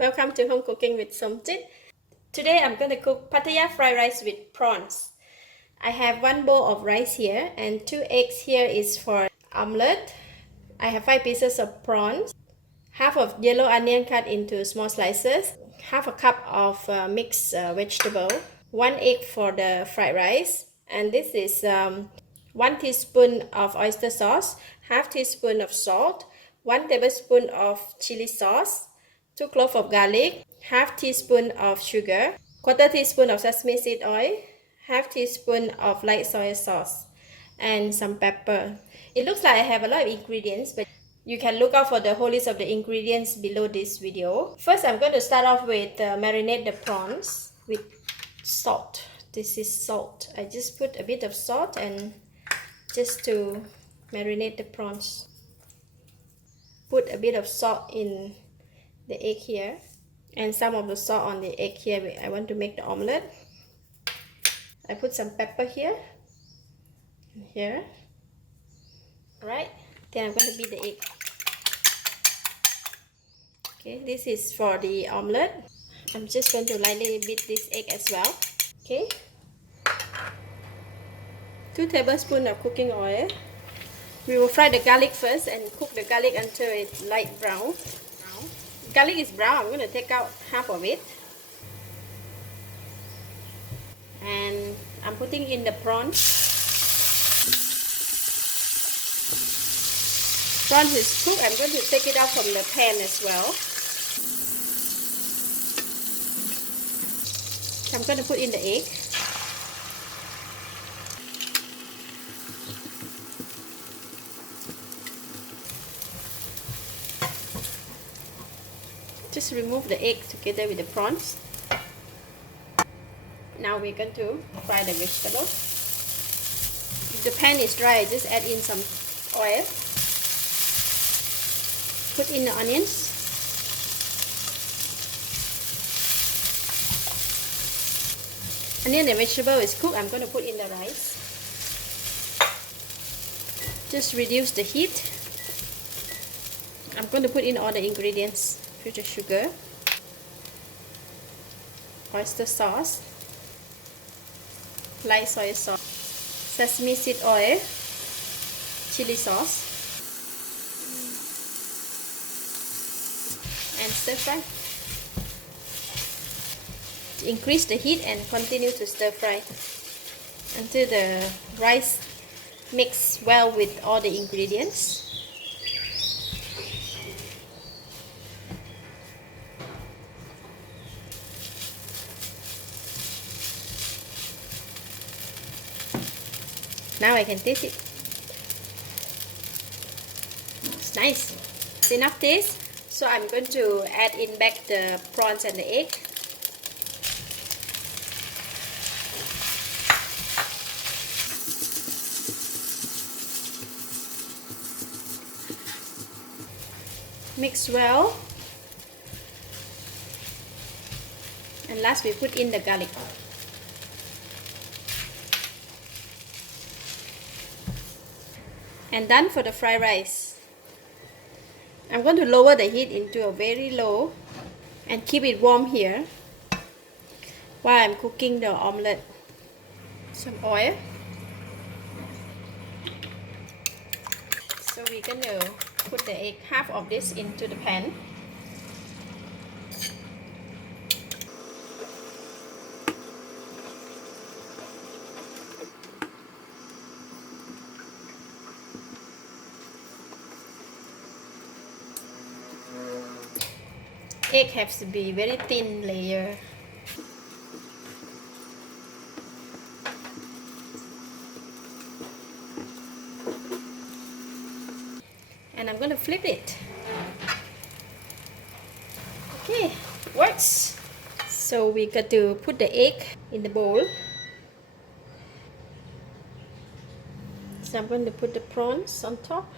welcome to Home Cooking with Somjit. Today I'm going to cook Pattaya fried rice with prawns. I have 1 bowl of rice here and 2 eggs here is for omelette. I have 5 pieces of prawns, half of yellow onion cut into small slices, half a cup of mixed vegetable, 1 egg for the fried rice, and this is 1 teaspoon of oyster sauce, half teaspoon of salt, 1 tablespoon of chili sauce, 2 cloves of garlic, half teaspoon of sugar, quarter teaspoon of sesame seed oil, half teaspoon of light soy sauce, and some pepper. It looks like I have a lot of ingredients, but you can look out for the whole list of the ingredients below this video. First, I'm going to start off with marinate the prawns with salt. This is salt. I just put a bit of salt and just to marinate the prawns. Put a bit of salt in the egg here and some of the salt on the egg here. I want to make the omelette. I put some pepper here and here. Alright, then I'm going to beat the egg. Okay, this is for the omelette. I'm just going to lightly beat this egg as well. Okay, 2 tablespoons of cooking oil. We will fry the garlic first and cook the garlic until it's light brown. Garlic is brown. I'm going to take out half of it. And I'm putting in the prawns. Prawns is cooked. I'm going to take it out from the pan as well. I'm going to put in the egg. Just remove the egg together with the prawns. Now we're going to fry the vegetable. If the pan is dry, just add in some oil. Put in the onions. Onion and vegetable is cooked. I'm going to put in the rice. Just reduce the heat. I'm going to put in all the ingredients. Put the sugar, oyster sauce, light soy sauce, sesame seed oil, chili sauce, and stir fry. Increase the heat and continue to stir fry until the rice mix well with all the ingredients. Now I can taste it. It's nice. It's enough taste. So I'm going to add in back the prawns and the egg. Mix well. And last we put in the garlic. And done for the fried rice. I'm going to lower the heat into a very low and keep it warm here while I'm cooking the omelette. Some oil. So we're going to put the egg, half of this, into the pan. Egg has to be very thin layer. And I'm going to flip it. Okay, works. So we got to put the egg in the bowl. So I'm going to put the prawns on top.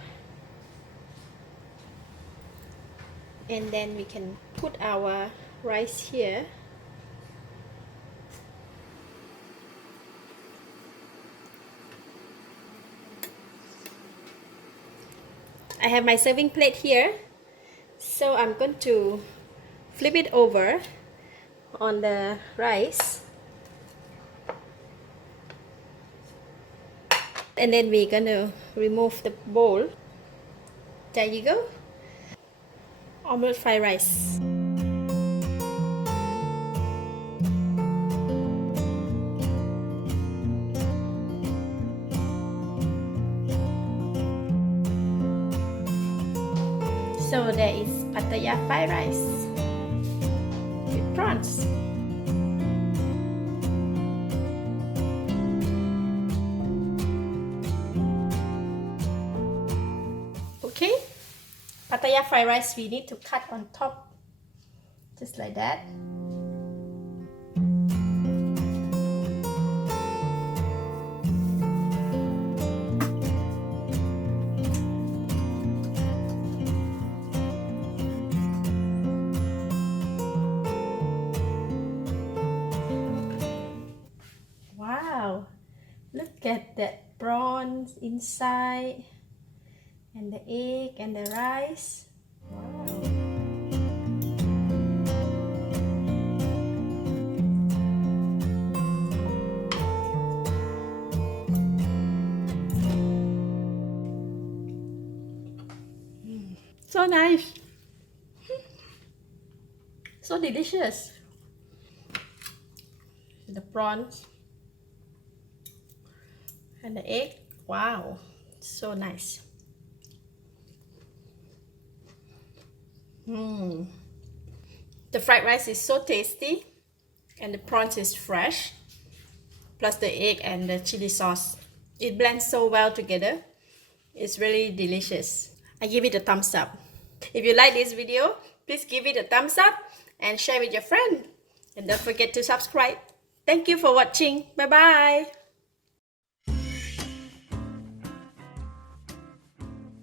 And then we can put our rice here. I have my serving plate here. So I'm going to flip it over on the rice, and then we're gonna remove the bowl. There you go, omelette fried rice. So there is Pattaya fried rice with prawns. Okay, Pattaya fried rice we need to cut on top, just like that. Wow, look at that prawns inside, and the egg and the rice. Wow. So nice. So delicious. The prawns and the egg. Wow, so nice. The fried rice is so tasty, and the prawns is fresh, plus the egg and the chili sauce. It blends so well together. It's really delicious. I give it a thumbs up. If you like this video, please give it a thumbs up and share with your friend. And don't forget to subscribe. Thank you for watching. Bye bye.